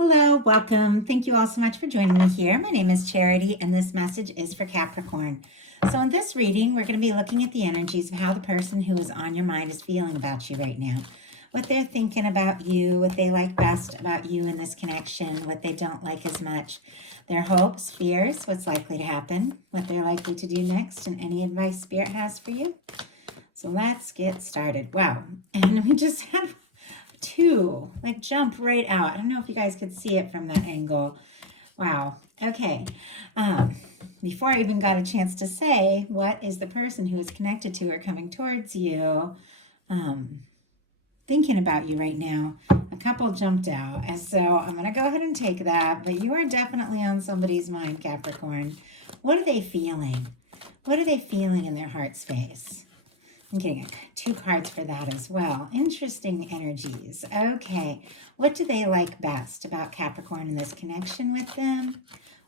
Hello, welcome. Thank you all so much for joining me here. My name is Charity, and this message is for Capricorn. So, in this reading, we're going to be looking at the energies of how the person who is on your mind is feeling about you right now, what they're thinking about you, what they like best about you in this connection, what they don't like as much, their hopes, fears, what's likely to happen, what they're likely to do next, and any advice Spirit has for you. So, let's get started. Wow. And we just had two like jump right out. I don't know if you guys could see it from that angle. Wow. Okay. Before I even got a chance to say what is the person who is connected to or coming towards you thinking about you right now, a couple jumped out, and so I'm going to go ahead and take that. But you are definitely on somebody's mind, Capricorn. What are they feeling? What are they feeling in their heart space? I'm getting two cards for that as well. Interesting energies. Okay. What do they like best about Capricorn and this connection with them?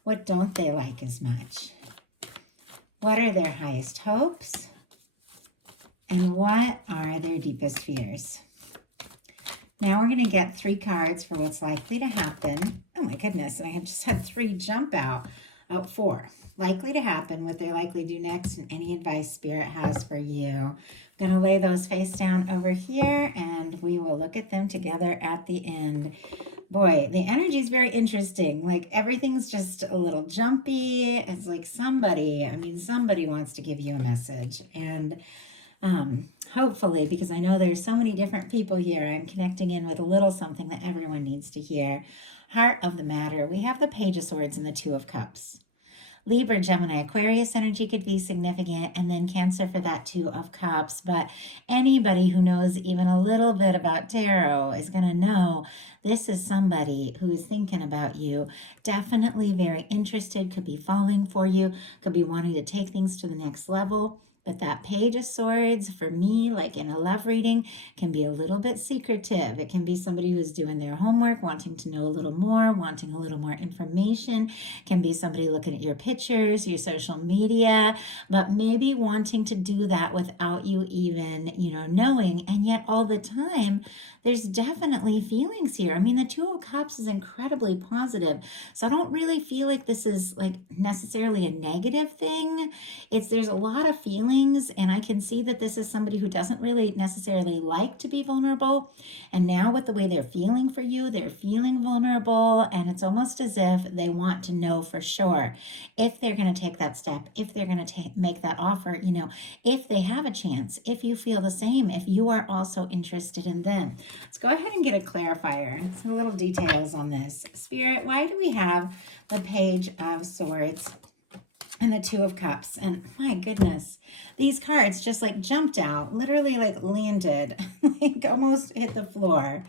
What don't they like as much? What are their highest hopes? And what are their deepest fears? Now we're going to get three cards for what's likely to happen. Oh my goodness. And I have just had three jump out. Oh, four. Likely to happen, what they're likely to do next, and any advice Spirit has for you. I'm going to lay those face down over here, and we will look at them together at the end. Boy, the energy is very interesting. Like, everything's just a little jumpy. It's like somebody wants to give you a message. And hopefully, because I know there's so many different people here, I'm connecting in with a little something that everyone needs to hear. Heart of the matter, we have the Page of Swords and the Two of Cups. Libra, Gemini, Aquarius energy could be significant, and then Cancer for that Two of Cups. But anybody who knows even a little bit about tarot is going to know this is somebody who is thinking about you, definitely very interested, could be falling for you, could be wanting to take things to the next level. But that Page of Swords, for me, like in a love reading, can be a little bit secretive. It can be somebody who's doing their homework, wanting to know a little more, wanting a little more information. It can be somebody looking at your pictures, your social media, but maybe wanting to do that without you even, knowing. And yet all the time, there's definitely feelings here. I mean, the Two of Cups is incredibly positive. So I don't really feel like this is like necessarily a negative thing. There's a lot of feelings, and I can see that this is somebody who doesn't really necessarily like to be vulnerable. And now with the way they're feeling for you, they're feeling vulnerable, and it's almost as if they want to know for sure if they're going to take that step, if they're going to make that offer, if they have a chance, if you feel the same, if you are also interested in them. Let's go ahead and get a clarifier. Some little details on this. Spirit, why do we have the Page of Swords and the Two of Cups? And my goodness, these cards just like jumped out, literally like landed, like almost hit the floor,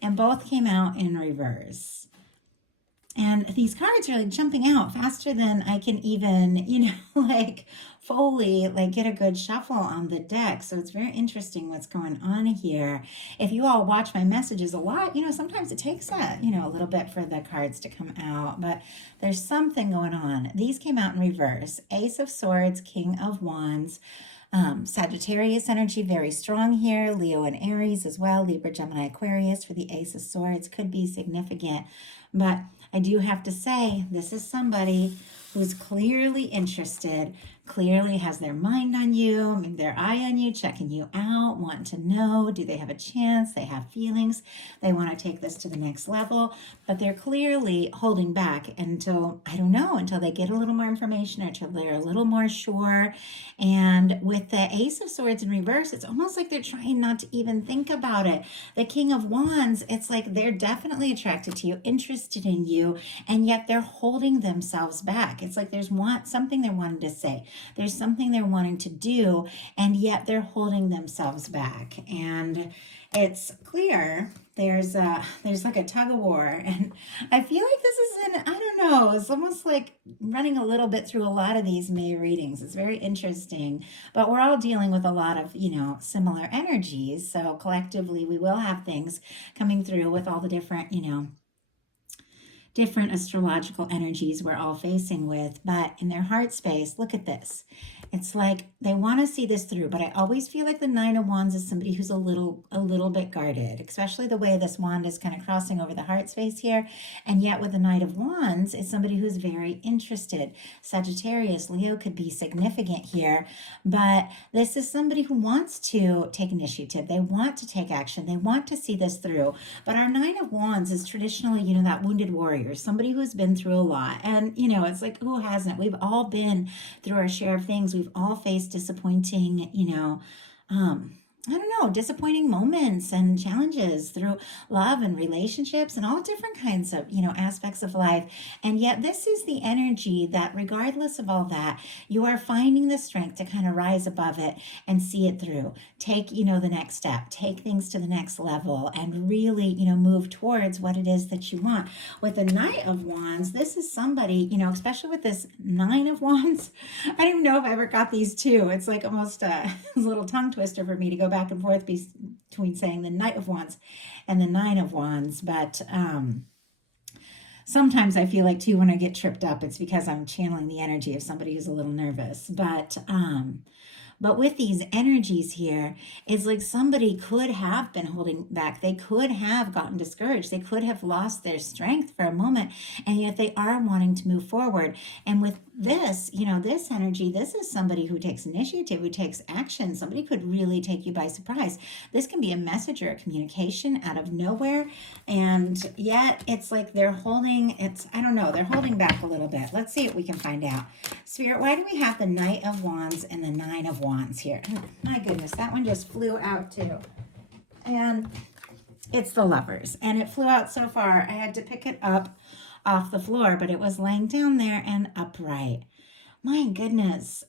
and both came out in reverse. And these cards are like jumping out faster than I can even, like fully like get a good shuffle on the deck. So it's very interesting what's going on here. If you all watch my messages a lot, sometimes it takes a little bit for the cards to come out, but there's something going on. These came out in reverse. Ace of Swords, King of Wands. Sagittarius energy very strong here. Leo and Aries as well. Libra, Gemini, Aquarius for the Ace of Swords could be significant. But I do have to say, this is somebody who's clearly interested, clearly has their mind on you, their eye on you, checking you out, wanting to know, do they have a chance? They have feelings. They want to take this to the next level, but they're clearly holding back until they get a little more information or until they're a little more sure. And with the Ace of Swords in reverse, it's almost like they're trying not to even think about it. The King of Wands, it's like they're definitely attracted to you, interested in you, and yet they're holding themselves back. It's like there's something they're wanting to say. There's something they're wanting to do, and yet they're holding themselves back. And it's clear there's like a tug of war, and I feel like this is it's almost like running a little bit through a lot of these May readings. It's very interesting, but we're all dealing with a lot of similar energies, so collectively we will have things coming through with all the different different astrological energies we're all facing with. But in their heart space, look at this. It's like they want to see this through, but I always feel like the Nine of Wands is somebody who's a little bit guarded, especially the way this wand is kind of crossing over the heart space here. And yet with the Knight of Wands, it's somebody who's very interested. Sagittarius, Leo could be significant here, but this is somebody who wants to take initiative. They want to take action. They want to see this through. But our Nine of Wands is traditionally, that wounded warrior, somebody who's been through a lot. And, it's like, who hasn't? We've all been through our share of things. We've all faced disappointing, I don't know, disappointing moments and challenges through love and relationships and all different kinds of, aspects of life. And yet this is the energy that regardless of all that, you are finding the strength to kind of rise above it and see it through. Take, the next step, take things to the next level and really, move towards what it is that you want. With the Knight of Wands, this is somebody, especially with this Nine of Wands, I don't even know if I ever got these two. It's like almost a little tongue twister for me to go back and forth between saying the Knight of Wands and the Nine of Wands. But sometimes I feel like too, when I get tripped up, it's because I'm channeling the energy of somebody who's a little nervous. But with these energies here, it's like somebody could have been holding back. They could have gotten discouraged. They could have lost their strength for a moment, and yet they are wanting to move forward. And with this, this energy, this is somebody who takes initiative, who takes action. Somebody could really take you by surprise. This can be a message or a communication out of nowhere, and yet it's like they're holding back a little bit. Let's see what we can find out. Spirit, why do we have the Knight of Wands and the Nine of Wands here? Oh, my goodness, that one just flew out too. And it's the Lovers, and it flew out so far I had to pick it up off the floor, but it was laying down there and upright. My goodness,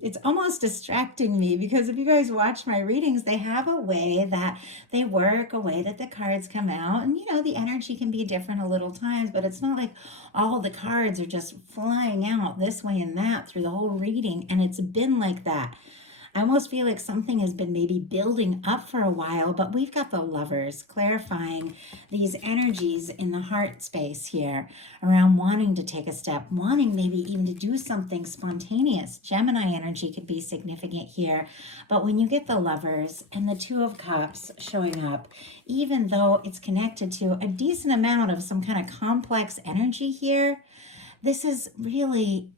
it's almost distracting me because if you guys watch my readings, they have a way that they work, a way that the cards come out, and the energy can be different a little times, but it's not like all the cards are just flying out this way and that through the whole reading, and it's been like that. I almost feel like something has been maybe building up for a while, but we've got the Lovers clarifying these energies in the heart space here around wanting to take a step, wanting maybe even to do something spontaneous. Gemini energy could be significant here, but when you get the Lovers and the Two of Cups showing up, even though it's connected to a decent amount of some kind of complex energy here, this is really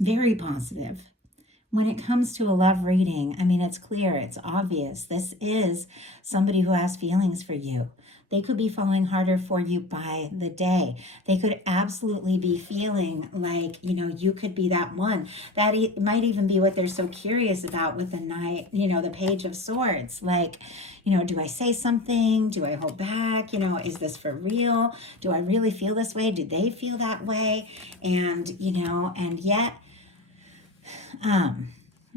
very positive. When it comes to a love reading, it's clear, it's obvious. This is somebody who has feelings for you. They could be falling harder for you by the day. They could absolutely be feeling like, you could be that one. That might even be what they're so curious about with the Knight, the Page of Swords. Like, do I say something? Do I hold back? Is this for real? Do I really feel this way? Do they feel that way? And yet,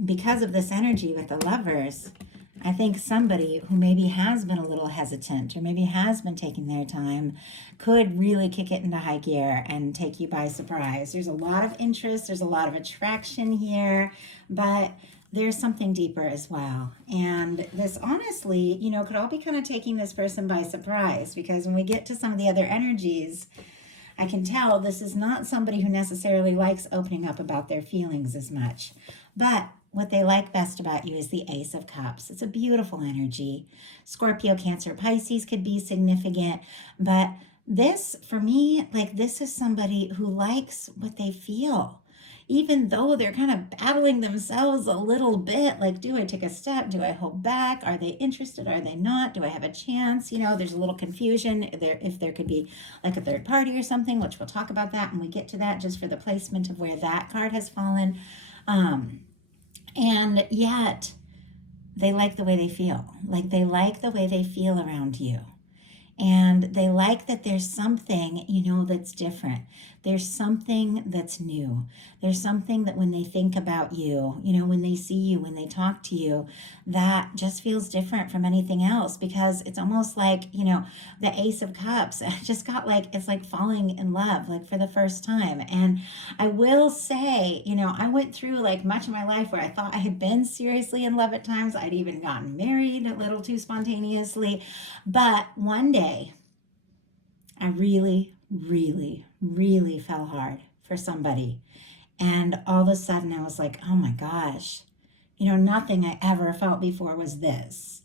because of this energy with the Lovers, I think somebody who maybe has been a little hesitant or maybe has been taking their time could really kick it into high gear and take you by surprise. There's a lot of interest, there's a lot of attraction here, but there's something deeper as well. And this honestly, could all be kind of taking this person by surprise, because when we get to some of the other energies, I can tell this is not somebody who necessarily likes opening up about their feelings as much. But what they like best about you is the Ace of Cups. It's a beautiful energy. Scorpio, Cancer, Pisces could be significant. But this, for me, this is somebody who likes what they feel. Even though they're kind of battling themselves a little bit, like, do I take a step? Do I hold back? Are they interested? Are they not? Do I have a chance? There's a little confusion there, if there could be like a third party or something, which we'll talk about that when we get to that, just for the placement of where that card has fallen. And yet they like the way they feel. Like, they like the way they feel around you. And they like that there's something, that's different. There's something that's new. There's something that when they think about you, when they see you, when they talk to you, that just feels different from anything else, because it's almost like, the Ace of Cups just got it's like falling in love, for the first time. And I will say, I went through much of my life where I thought I had been seriously in love at times. I'd even gotten married a little too spontaneously. But one day, I really, really, really fell hard for somebody. And all of a sudden I was like, oh my gosh, you know, nothing I ever felt before was this.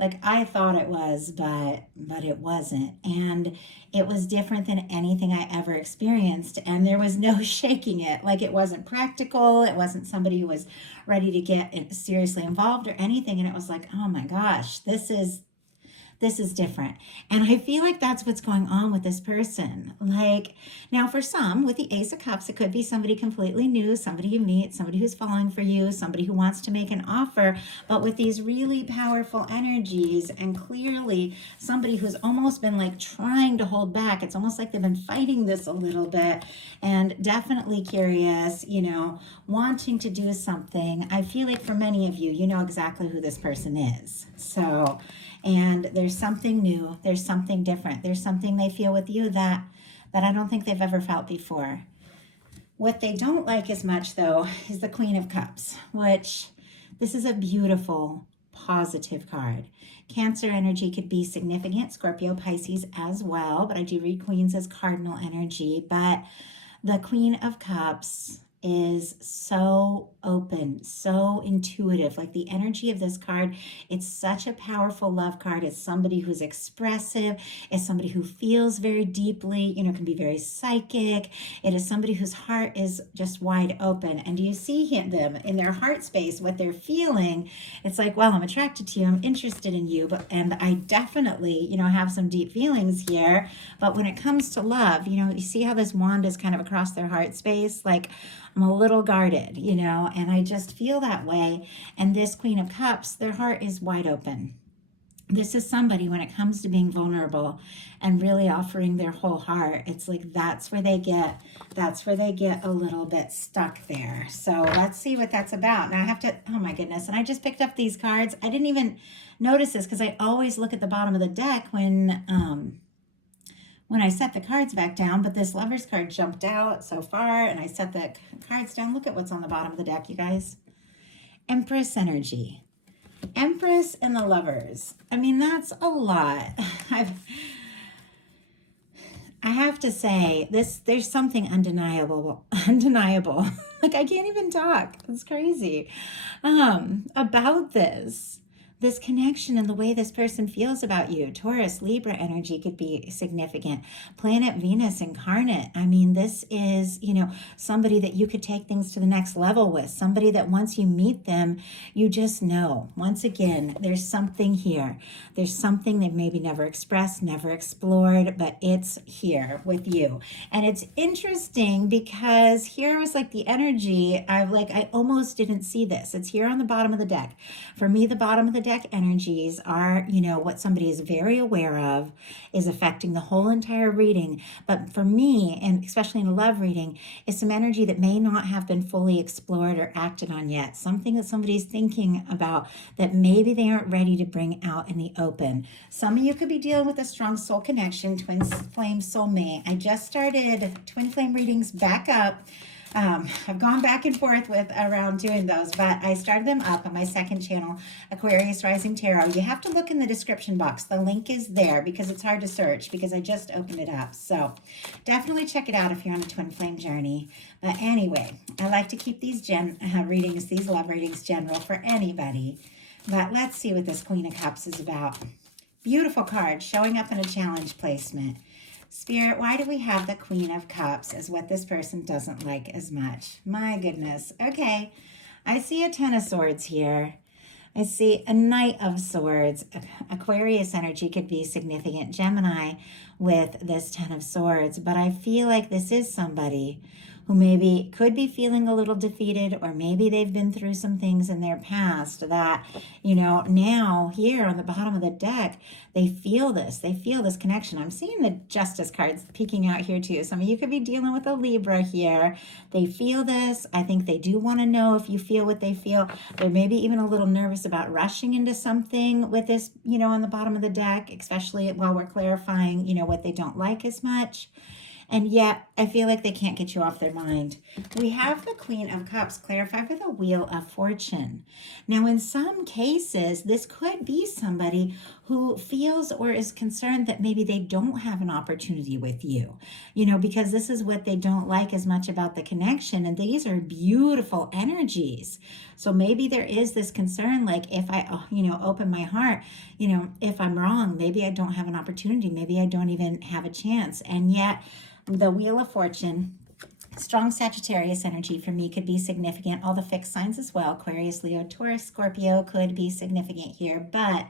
Like I thought it was, but it wasn't. And it was different than anything I ever experienced. And there was no shaking it. Like it wasn't practical. It wasn't somebody who was ready to get seriously involved or anything. And it was like, oh my gosh, this is different. And I feel like that's what's going on with this person. Like, now for some, with the Ace of Cups, it could be somebody completely new, somebody you meet, somebody who's falling for you, somebody who wants to make an offer, but with these really powerful energies, and clearly somebody who's almost been like trying to hold back. It's almost like they've been fighting this a little bit, and definitely curious, you know, wanting to do something. I feel like for many of you, you know exactly who this person is. So, and there's something new, there's something different, there's something they feel with you that I don't think they've ever felt before. What they don't like as much though is the Queen of Cups, which this is a beautiful positive card. Cancer energy could be significant, Scorpio, Pisces as well, but I do read Queens as cardinal energy. But the Queen of Cups is so open, so intuitive. Like the energy of this card, it's such a powerful love card. It's somebody who's expressive. It's somebody who feels very deeply, you know, can be very psychic. It is somebody whose heart is just wide open. And do you see them in their heart space, what they're feeling? It's like, well, I'm attracted to you. I'm interested in you. And I definitely, you know, have some deep feelings here. But when it comes to love, you know, you see how this wand is kind of across their heart space? Like, I'm a little guarded, you know, and I just feel that way. And this Queen of Cups, their heart is wide open. This is somebody, when it comes to being vulnerable and really offering their whole heart, it's like that's where they get a little bit stuck there. So let's see what that's about. Now I have to, oh my goodness, and I just picked up these cards. I didn't even notice this because I always look at the bottom of the deck when I set the cards back down, but this Lover's card jumped out so far, and I set the cards down. Look at what's on the bottom of the deck, you guys. Empress energy. Empress and the Lovers. I mean, that's a lot. I have to say, there's something undeniable. Like, I can't even talk. It's crazy. About this connection and the way this person feels about you. Taurus, Libra energy could be significant. Planet Venus incarnate. I mean, this is, you know, somebody that you could take things to the next level with. Somebody that once you meet them, you just know. Once again, there's something here. There's something they've maybe never expressed, never explored, but it's here with you. And it's interesting because here was like the energy. I almost didn't see this. It's here on the bottom of the deck. For me, the bottom of the deck energies are, you know, what somebody is very aware of is affecting the whole entire reading. But for me, and especially in a love reading, is some energy that may not have been fully explored or acted on yet. Something that somebody's thinking about that maybe they aren't ready to bring out in the open. Some of you could be dealing with a strong soul connection, twin flame soulmate. I just started twin flame readings back up. I've gone back and forth with around doing those, but I started them up on my second channel, Aquarius Rising Tarot. You have to look in the description box. The link is there because it's hard to search because I just opened it up. So definitely check it out if you're on a twin flame journey. But anyway, I like to keep these readings, these love readings general for anybody. But let's see what this Queen of Cups is about. Beautiful card showing up in a challenge placement. Spirit, why do we have the Queen of Cups as what this person doesn't like as much? My goodness. Okay, I see a Ten of Swords here. I see a Knight of Swords. Aquarius energy could be significant. Gemini with this Ten of Swords. But I feel like this is somebody who maybe could be feeling a little defeated, or maybe they've been through some things in their past that, you know, now here on the bottom of the deck, they feel this connection. I'm seeing the Justice cards peeking out here too. Some of you could be dealing with a Libra here. They feel this. I think they do want to know if you feel what they feel. They're maybe even a little nervous about rushing into something with this, you know, on the bottom of the deck, especially while we're clarifying, you know, what they don't like as much. And yet, I feel like they can't get you off their mind. We have the Queen of Cups clarified with a Wheel of Fortune. Now, in some cases, this could be somebody who feels or is concerned that maybe they don't have an opportunity with you, because this is what they don't like as much about the connection. And these are beautiful energies. So maybe there is this concern, like if I, open my heart, if I'm wrong, maybe I don't have an opportunity. Maybe I don't even have a chance. And yet the Wheel of Fortune, strong Sagittarius energy for me could be significant. All the fixed signs as well, Aquarius, Leo, Taurus, Scorpio could be significant here. But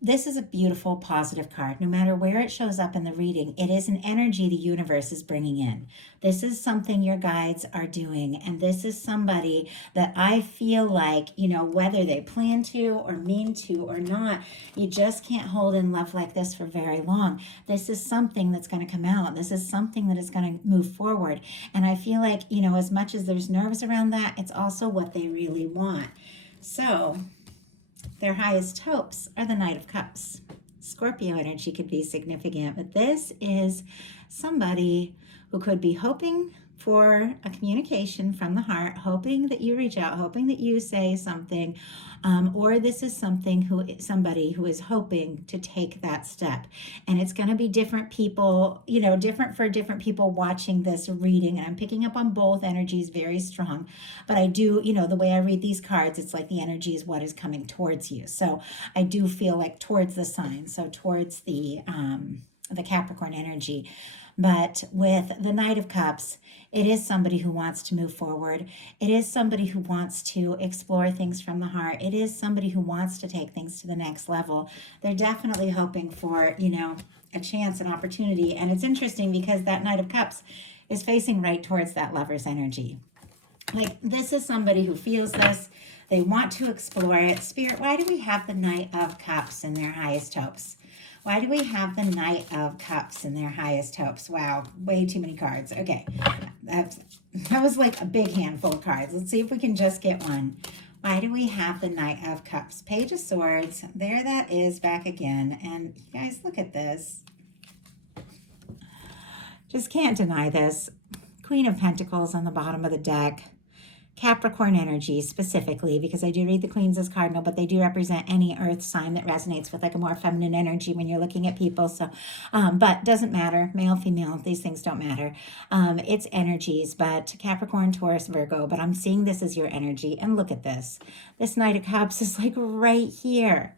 this is a beautiful, positive card. No matter where it shows up in the reading, it is an energy the universe is bringing in. This is something your guides are doing. And this is somebody that I feel like, whether they plan to or mean to or not, you just can't hold in love like this for very long. This is something that's going to come out. This is something that is going to move forward. And I feel like, as much as there's nerves around that, it's also what they really want. So their highest hopes are the Knight of Cups. Scorpio energy could be significant, but this is somebody who could be hoping for a communication from the heart, hoping that you reach out, hoping that you say something, or this is somebody who is hoping to take that step. And it's going to be different people, different for different people watching this reading. And I'm picking up on both energies very strong. But I do, the way I read these cards, it's like the energy is what is coming towards you. So I do feel like towards the sign, so towards the Capricorn energy. But with the Knight of Cups, it is somebody who wants to move forward. It is somebody who wants to explore things from the heart. It is somebody who wants to take things to the next level. They're definitely hoping for, a chance, an opportunity. And it's interesting because that Knight of Cups is facing right towards that Lover's energy. Like, this is somebody who feels this. They want to explore it. Spirit, why do we have the Knight of Cups in their highest hopes? Why do we have the Knight of Cups in their highest hopes? Wow, way too many cards. Okay, that was like a big handful of cards. Let's see if we can just get one. Why do we have the Knight of Cups? Page of Swords. There that is back again. And you guys, look at this. Just can't deny this. Queen of Pentacles on the bottom of the deck. Capricorn energy specifically, because I do read the Queens as cardinal, but they do represent any earth sign that resonates with like a more feminine energy when you're looking at people. So, but doesn't matter, male, female, these things don't matter. It's energies, but Capricorn, Taurus, Virgo, but I'm seeing this as your energy. And look at this. This Knight of Cups is like right here.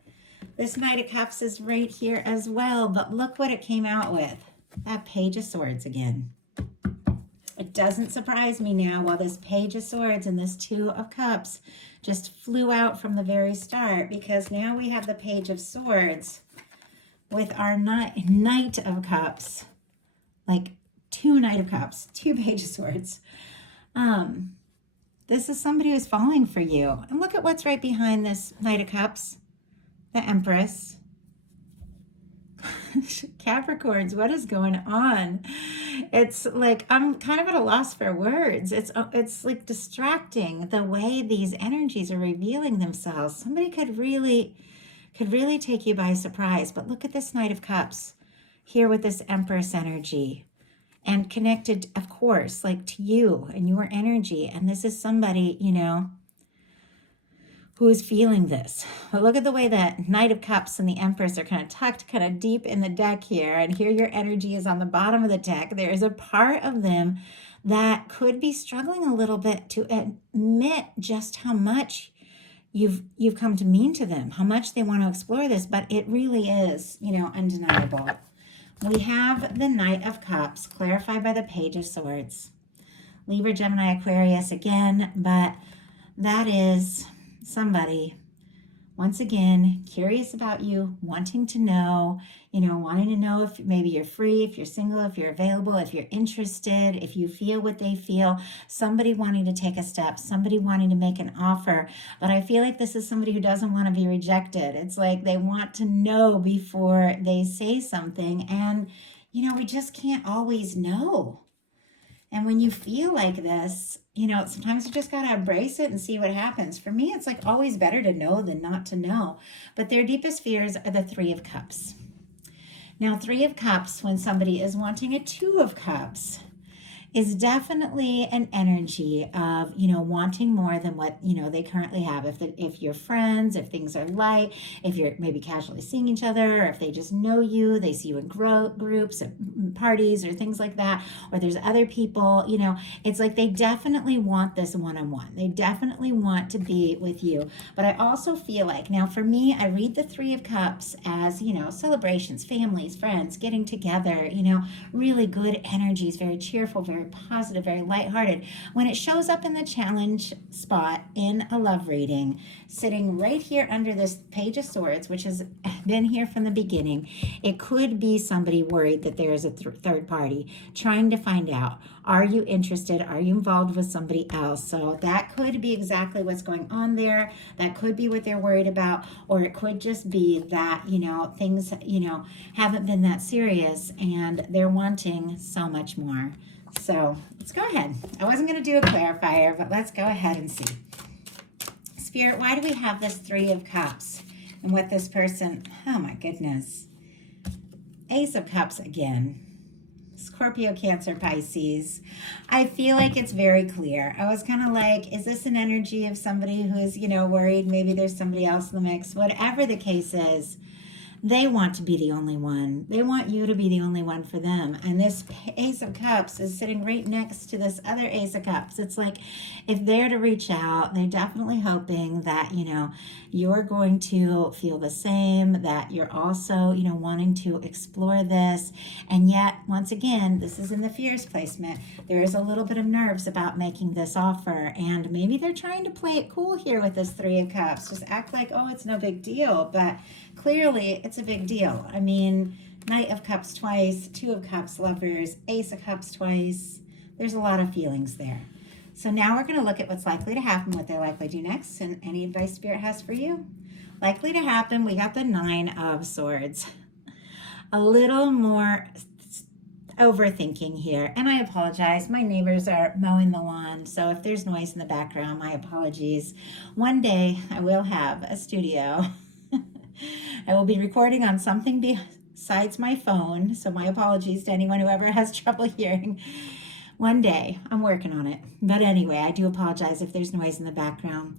This Knight of Cups is right here as well, but look what it came out with. That Page of Swords again. It doesn't surprise me now, while this Page of Swords and this Two of Cups just flew out from the very start, because now we have the Page of Swords with our Knight of Cups, like two Knight of Cups, two Page of Swords. This is somebody who's falling for you. And look at what's right behind this Knight of Cups, the Empress. Capricorns, what is going on? It's like I'm kind of at a loss for words. It's like distracting the way these energies are revealing themselves. Somebody could really take you by surprise. But look at this Knight of Cups here with this Empress energy, and connected, of course, like to you and your energy. And this is somebody, who is feeling this. But look at the way that Knight of Cups and the Empress are kind of tucked kind of deep in the deck here. And here your energy is on the bottom of the deck. There is a part of them that could be struggling a little bit to admit just how much you've come to mean to them, how much they want to explore this. But it really is, undeniable. We have the Knight of Cups clarified by the Page of Swords. Libra, Gemini, Aquarius again, but that is somebody, once again, curious about you, wanting to know, wanting to know if maybe you're free, if you're single, if you're available, if you're interested, if you feel what they feel, somebody wanting to take a step, somebody wanting to make an offer. But I feel like this is somebody who doesn't want to be rejected. It's like they want to know before they say something. And, we just can't always know. And when you feel like this, sometimes you just got to embrace it and see what happens. For me, it's like always better to know than not to know. But their deepest fears are the Three of Cups. Now, Three of Cups, when somebody is wanting a Two of Cups, is definitely an energy of, wanting more than what, they currently have. If you're friends, if things are light, if you're maybe casually seeing each other, or if they just know you, they see you in groups at parties or things like that, or there's other people, it's like they definitely want this one-on-one. They definitely want to be with you. But I also feel like, now for me, I read the Three of Cups as, celebrations, families, friends, getting together, really good energies, very cheerful, very positive, very lighthearted. When it shows up in the challenge spot in a love reading, sitting right here under this Page of Swords, which has been here from the beginning, it could be somebody worried that there is a third party trying to find out, are you interested? Are you involved with somebody else? So that could be exactly what's going on there. That could be what they're worried about, or it could just be that, things, haven't been that serious and they're wanting so much more. So let's go ahead. I wasn't going to do a clarifier, but let's go ahead and see. Spirit, why do we have this Three of Cups? And what this person, oh my goodness. Ace of Cups again. Scorpio, Cancer, Pisces. I feel like it's very clear. I was kind of like, is this an energy of somebody who's, worried maybe there's somebody else in the mix? Whatever the case is, they want to be the only one. They want you to be the only one for them. And this Ace of Cups is sitting right next to this other Ace of Cups. It's like, if they're to reach out, they're definitely hoping that, you're going to feel the same, that you're also, wanting to explore this. And yet, once again, this is in the fears placement. There is a little bit of nerves about making this offer. And maybe they're trying to play it cool here with this Three of Cups. Just act like, oh, it's no big deal. But clearly, it's a big deal. I mean, Knight of Cups twice, Two of Cups, Lovers, Ace of Cups twice. There's a lot of feelings there. So now we're going to look at what's likely to happen, what they're likely to do next, and any advice Spirit has for you. Likely to happen, we got the Nine of Swords. A little more overthinking here. And I apologize. My neighbors are mowing the lawn, so if there's noise in the background, my apologies. One day I will have a studio. I will be recording on something besides my phone, so my apologies to anyone who ever has trouble hearing. One day, I'm working on it. But anyway, I do apologize if there's noise in the background.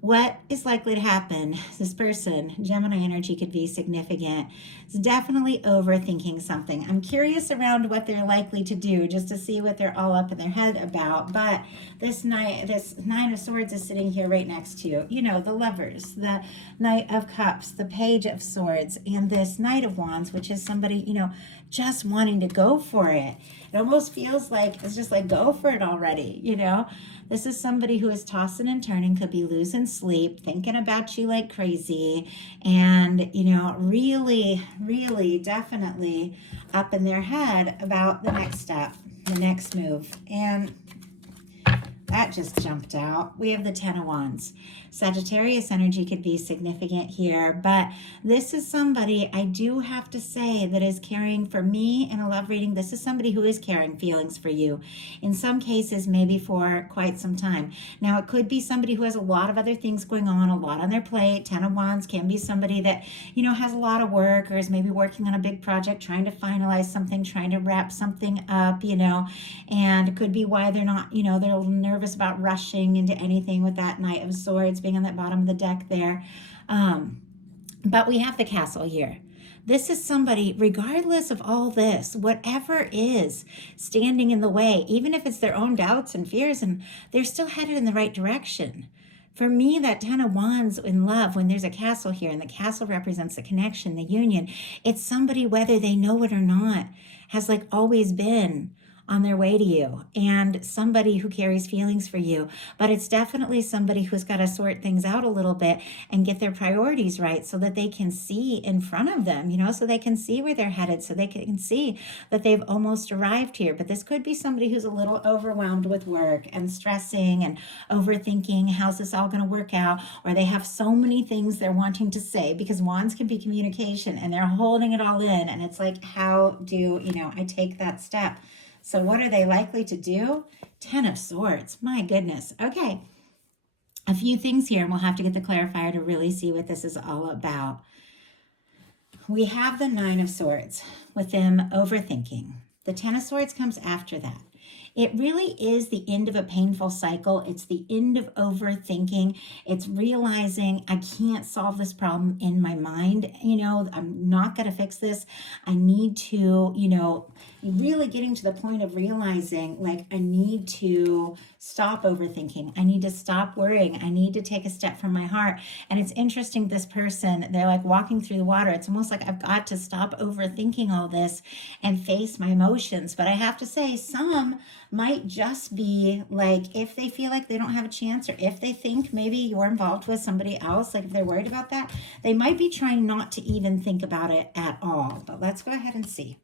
What is likely to happen? This person, Gemini energy could be significant. It's definitely overthinking something. I'm curious around what they're likely to do just to see what they're all up in their head about. But this Nine of Swords is sitting here right next to you. The Lovers, the Knight of Cups, the Page of Swords, and this Knight of Wands, which is somebody, just wanting to go for it. It almost feels like it's just like, go for it already, This is somebody who is tossing and turning, could be losing sleep, thinking about you like crazy, and, really, really, definitely up in their head about the next step, the next move. And that just jumped out. We have the Ten of Wands. Sagittarius energy could be significant here, but this is somebody, I do have to say, that is carrying, for me in a love reading, this is somebody who is carrying feelings for you. In some cases, maybe for quite some time. Now, it could be somebody who has a lot of other things going on, a lot on their plate. Ten of Wands can be somebody that, has a lot of work, or is maybe working on a big project, trying to finalize something, trying to wrap something up, and it could be why they're not, they're a little nervous about rushing into anything with that Knight of Swords being on the bottom of the deck there. But we have the Castle here. This is somebody, regardless of all this, whatever is standing in the way, even if it's their own doubts and fears, and they're still headed in the right direction. For me, that Ten of Wands in love, when there's a castle here, and the castle represents the connection, the union, it's somebody, whether they know it or not, has like always been on their way to you, and somebody who carries feelings for you. But it's definitely somebody who's got to sort things out a little bit and get their priorities right so that they can see in front of them, so they can see where they're headed, so they can see that they've almost arrived here. But this could be somebody who's a little overwhelmed with work and stressing and overthinking, how's this all going to work out? Or they have so many things they're wanting to say, because wands can be communication, and they're holding it all in. And it's like, how do, I take that step? So what are they likely to do? Ten of Swords. My goodness. Okay. A few things here, and we'll have to get the clarifier to really see what this is all about. We have the Nine of Swords with them overthinking. The Ten of Swords comes after that. It really is the end of a painful cycle. It's the end of overthinking. It's realizing I can't solve this problem in my mind. I'm not going to fix this. I need to, really getting to the point of realizing like I need to stop overthinking. I need to stop worrying. I need to take a step from my heart. And it's interesting, this person, they're like walking through the water. It's almost like I've got to stop overthinking all this and face my emotions. But I have to say, some might just be like, if they feel like they don't have a chance, or if they think maybe you're involved with somebody else, like if they're worried about that, they might be trying not to even think about it at all. But let's go ahead and see.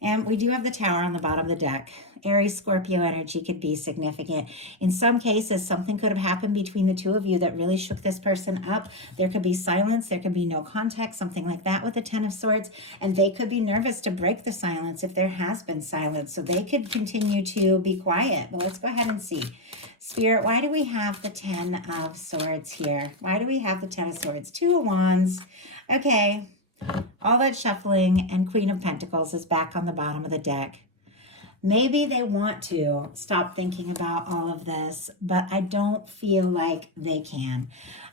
And we do have the Tower on the bottom of the deck. Aries, Scorpio energy could be significant. In some cases, something could have happened between the two of you that really shook this person up. There could be silence. There could be no contact, something like that with the Ten of Swords. And they could be nervous to break the silence if there has been silence. So they could continue to be quiet. But let's go ahead and see. Spirit, why do we have the Ten of Swords here? Why do we have the Ten of Swords? Two of Wands. Okay. All that shuffling, and Queen of Pentacles is back on the bottom of the deck. Maybe they want to stop thinking about all of this, but I don't feel like they can.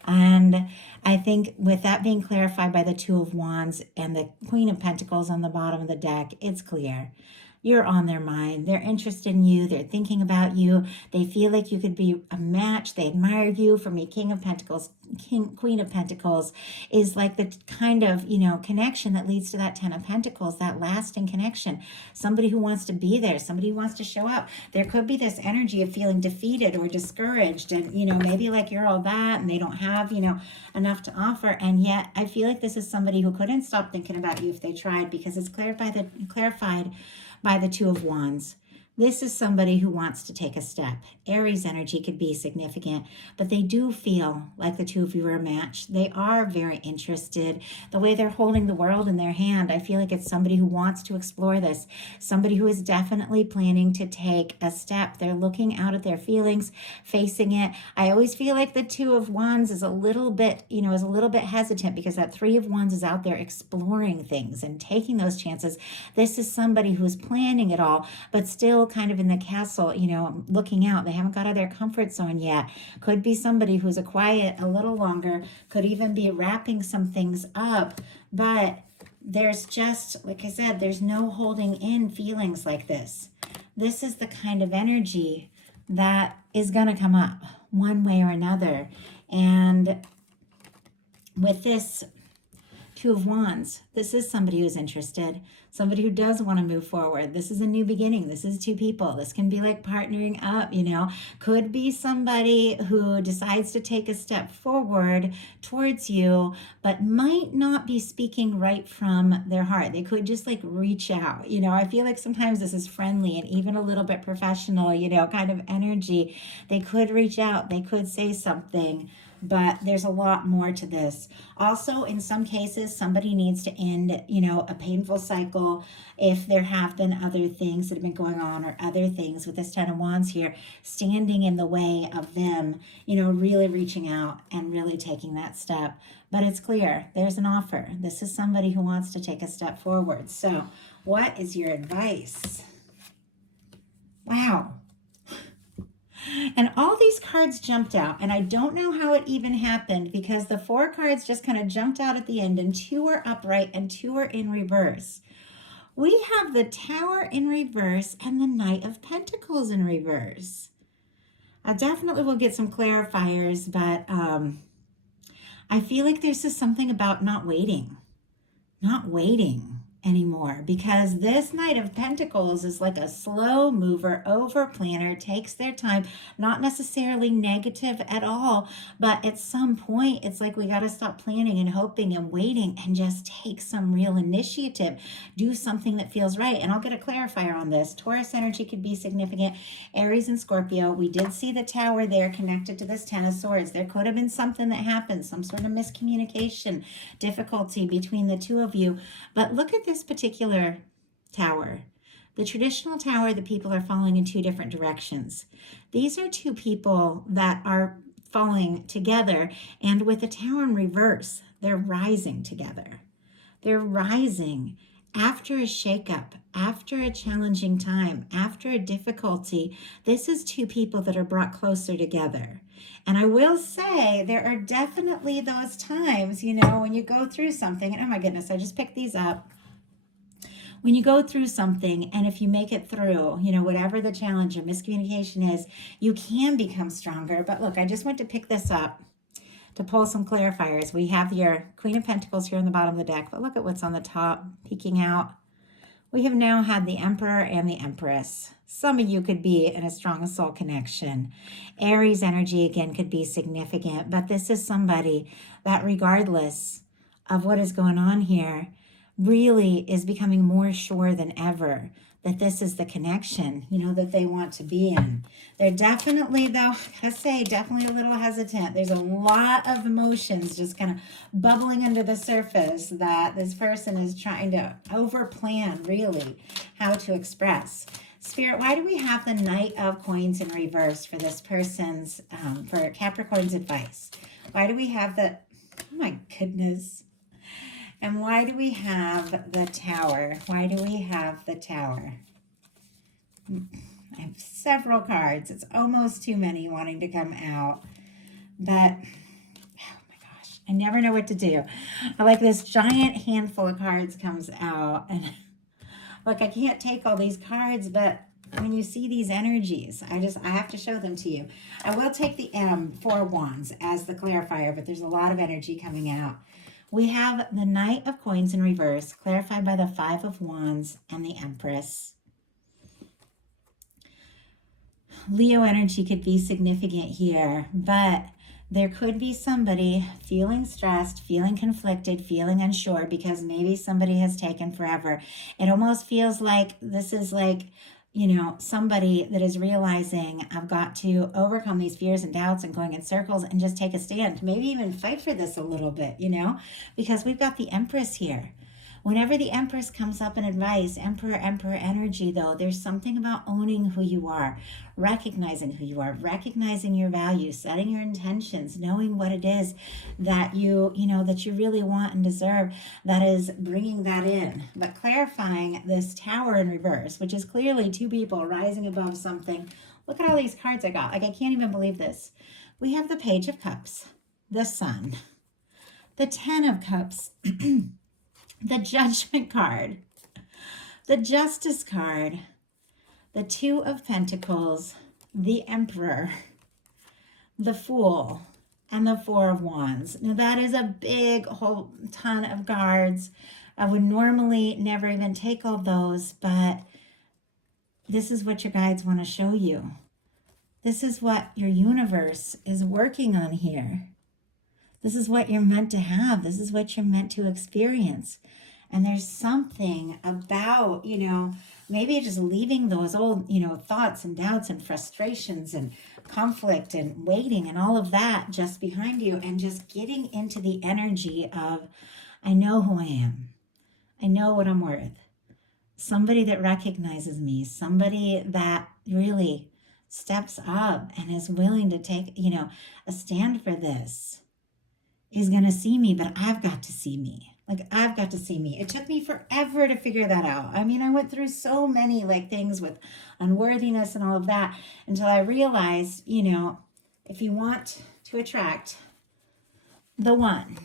And I think with that being clarified by the Two of Wands and the Queen of Pentacles on the bottom of the deck, it's clear. You're on their mind. They're interested in you. They're thinking about you. They feel like you could be a match. They admire you. For me, King of Pentacles, Queen of Pentacles is like the kind of, connection that leads to that Ten of Pentacles, that lasting connection. Somebody who wants to be there, somebody who wants to show up. There could be this energy of feeling defeated or discouraged, and, maybe like you're all that and they don't have, enough to offer. And yet I feel like this is somebody who couldn't stop thinking about you if they tried, because it's clarified by the Two of Wands. This is somebody who wants to take a step. Aries energy could be significant, but they do feel like the two of you are a match. They are very interested. The way they're holding the world in their hand, I feel like it's somebody who wants to explore this, somebody who is definitely planning to take a step. They're looking out at their feelings, facing it. I always feel like the Two of Wands is a little bit hesitant, because that Three of Wands is out there exploring things and taking those chances. This is somebody who's planning it all, but still kind of in the castle, looking out. They haven't got out of their comfort zone yet. Could be somebody who's quiet a little longer, could even be wrapping some things up. But there's just, like I said, there's no holding in feelings like this. This is the kind of energy that is going to come up one way or another. And with this Two of Wands, this is somebody who's interested, somebody who does want to move forward. This is a new beginning. This is two people. This can be like partnering up, Could be somebody who decides to take a step forward towards you, but might not be speaking right from their heart. They could just like reach out. I feel like sometimes this is friendly and even a little bit professional, kind of energy. They could reach out. They could say something. But there's a lot more to this. Also, in some cases, somebody needs to end, a painful cycle if there have been other things that have been going on, or other things with this Ten of Wands here standing in the way of them, really reaching out and really taking that step. But it's clear there's an offer. This is somebody who wants to take a step forward. So what is your advice? Wow. And all these cards jumped out, and I don't know how it even happened, because the four cards just kind of jumped out at the end, and two are upright and two are in reverse. We have the Tower in reverse and the Knight of Pentacles in reverse. I definitely will get some clarifiers, but I feel like there's just something about not waiting anymore, because this Knight of Pentacles is like a slow mover, over planner, takes their time, not necessarily negative at all, but at some point it's like we got to stop planning and hoping and waiting and just take some real initiative, do something that feels right. And I'll get a clarifier on this. Taurus energy could be significant. Aries and Scorpio, we did see the Tower there connected to this Ten of Swords. There could have been something that happened, some sort of miscommunication, difficulty between the two of you. But look at this particular Tower. The traditional Tower, the people are falling in two different directions. These are two people that are falling together, and with the Tower in reverse, they're rising together. They're rising, after a shakeup, after a challenging time, after a difficulty, this is two people that are brought closer together. And I will say there are definitely those times, when you go through something, and oh my goodness, I just picked these up. When you go through something, and if you make it through, whatever the challenge or miscommunication is, you can become stronger. But look, I just went to pick this up to pull some clarifiers. We have your Queen of Pentacles here on the bottom of the deck, but look at what's on the top, peeking out. We have now had the Emperor and the Empress. Some of you could be in a strong soul connection. Aries energy, again, could be significant, but this is somebody that regardless of what is going on here, really is becoming more sure than ever that this is the connection, that they want to be in. They're definitely, though, I gotta say, definitely a little hesitant. There's a lot of emotions just kind of bubbling under the surface that this person is trying to overplan, really, how to express. Spirit, why do we have the Knight of Coins in reverse for this person's, for Capricorn's advice? Why do we have the, oh my goodness. And why do we have the Tower? Why do we have the Tower? I have several cards. It's almost too many wanting to come out. But, oh my gosh, I never know what to do. I like this giant handful of cards comes out. And look, I can't take all these cards, but when you see these energies, I have to show them to you. I will take the Four of Wands as the clarifier, but there's a lot of energy coming out. We have the Knight of Coins in reverse, clarified by the Five of Wands and the Empress. Leo energy could be significant here, but there could be somebody feeling stressed, feeling conflicted, feeling unsure because maybe somebody has taken forever. It almost feels like this is like, somebody that is realizing I've got to overcome these fears and doubts and going in circles and just take a stand. Maybe even fight for this a little bit, because we've got the Empress here. Whenever the Empress comes up in advice, Emperor energy, though, there's something about owning who you are, recognizing who you are, recognizing your values, setting your intentions, knowing what it is that that you really want and deserve, that is bringing that in. But clarifying this Tower in reverse, which is clearly two people rising above something. Look at all these cards I got. Like, I can't even believe this. We have the Page of Cups, the Sun, the Ten of Cups, the Judgment card, the Justice card, the Two of Pentacles, the Emperor, the Fool, and the Four of Wands. Now that is a big whole ton of cards. I would normally never even take all those, but this is what your guides want to show you. This is what your universe is working on here. This is what you're meant to have. This is what you're meant to experience. And there's something about, maybe just leaving those old, thoughts and doubts and frustrations and conflict and waiting and all of that just behind you and just getting into the energy of, I know who I am. I know what I'm worth. Somebody that recognizes me, somebody that really steps up and is willing to take, a stand for this. Is going to see me, but I've got to see me. Like, I've got to see me. It took me forever to figure that out. I mean, I went through so many things with unworthiness and all of that until I realized, if you want to attract the one,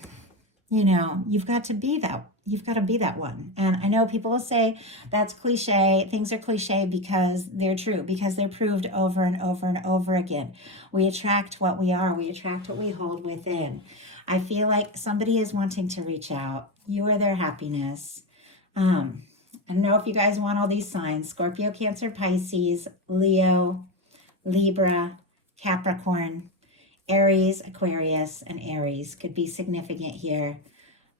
you've got to be that. You've got to be that one. And I know people will say that's cliche. Things are cliche because they're true, because they're proved over and over and over again. We attract what we are. We attract what we hold within. I feel like somebody is wanting to reach out. You are their happiness. I don't know if you guys want all these signs. Scorpio, Cancer, Pisces, Leo, Libra, Capricorn, Aries, Aquarius, and Aries could be significant here.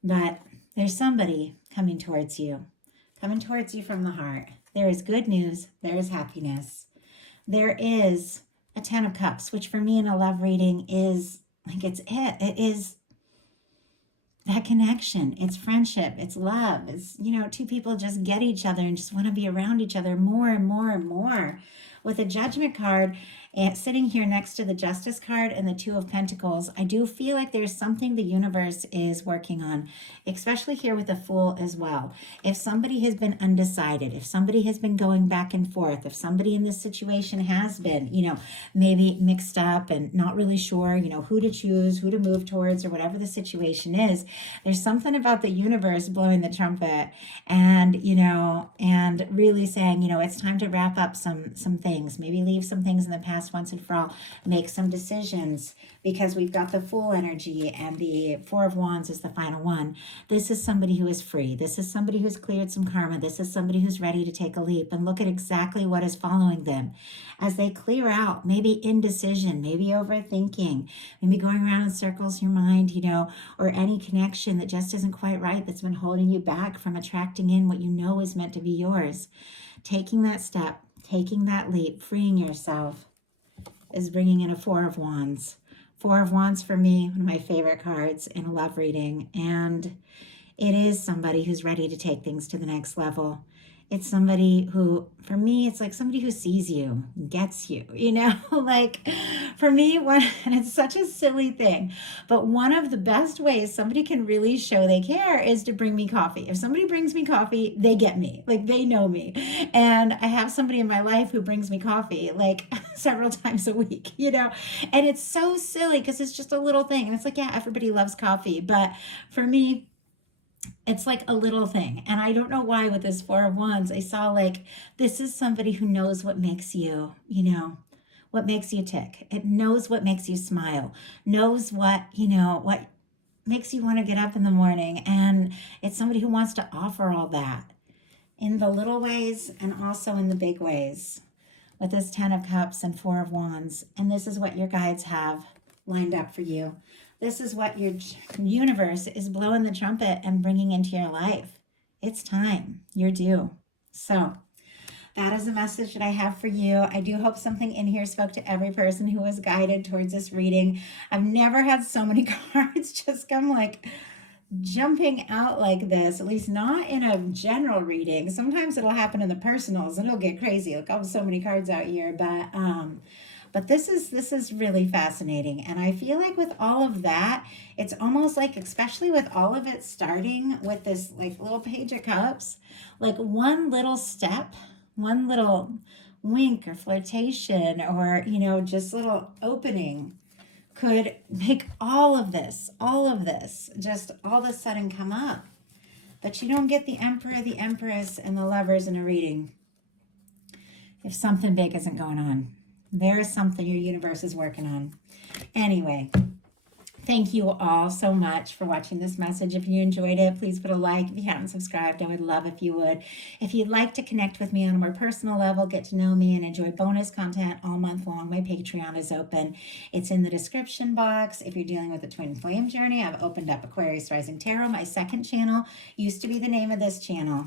But there's somebody coming towards you from the heart. There is good news. There is happiness. There is a Ten of Cups, which for me in a love reading is it is that connection. It's friendship. It's love. It's, two people just get each other and just want to be around each other more and more and more. with a Judgment card and sitting here next to the Justice card and the Two of Pentacles, I do feel like there's something the universe is working on, especially here with the Fool as well. If somebody has been undecided, if somebody has been going back and forth, if somebody in this situation has been, maybe mixed up and not really sure, who to choose, who to move towards, or whatever the situation is, there's something about the universe blowing the trumpet and, and really saying, it's time to wrap up some things, maybe leave some things in the past once and for all, make some decisions, because we've got the Fool energy and the Four of Wands is the final one. This is somebody who is free. This is somebody who's cleared some karma. This is somebody who's ready to take a leap, and look at exactly what is following them as they clear out, maybe indecision, maybe overthinking, maybe going around in circles in your mind, or any connection that just isn't quite right, that's been holding you back from attracting in what you know is meant to be yours. Taking that step, taking that leap, freeing yourself is bringing in a Four of Wands. Four of Wands for me, one of my favorite cards in a love reading. And it is somebody who's ready to take things to the next level. It's somebody who, for me, it's like somebody who sees you, gets you, like for me, and it's such a silly thing, but one of the best ways somebody can really show they care is to bring me coffee. If somebody brings me coffee, they get me, like they know me. And I have somebody in my life who brings me coffee like several times a week, and it's so silly because it's just a little thing. And it's like, yeah, everybody loves coffee, but for me, it's like a little thing. And I don't know why with this Four of Wands, I saw like, this is somebody who knows what makes you, what makes you tick. It knows what makes you smile, knows what, what makes you want to get up in the morning. And it's somebody who wants to offer all that in the little ways and also in the big ways with this 10 of Cups and 4 of Wands. And this is what your guides have lined up for you. This is what your universe is blowing the trumpet and bringing into your life. It's time. You're due. So that is the message that I have for you. I do hope something in here spoke to every person who was guided towards this reading. I've never had so many cards just come like jumping out like this, at least not in a general reading. Sometimes it'll happen in the personals and it'll get crazy. Like, oh, so many cards out here, but this is really fascinating. And I feel like with all of that, it's almost like, especially with all of it starting with this like little Page of Cups, like one little step, one little wink or flirtation or, just little opening could make all of this just all of a sudden come up. But you don't get the Emperor, the Empress, and the Lovers in a reading if something big isn't going on. There is something your universe is working on. Anyway, thank you all so much for watching this message. If you enjoyed it, please put a like. If you haven't subscribed, I would love if you would. If you'd like to connect with me on a more personal level, get to know me, and enjoy bonus content all month long, my Patreon is open. It's in the description box. If you're dealing with a twin flame journey, I've opened up Aquarius Rising Tarot. My second channel used to be the name of this channel.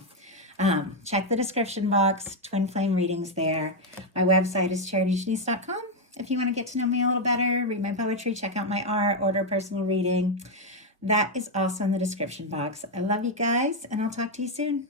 Check the description box, twin flame readings there. My website is charityjanice.com. If you want to get to know me a little better, read my poetry, check out my art, order a personal reading, that is also in the description box. I love you guys, and I'll talk to you soon.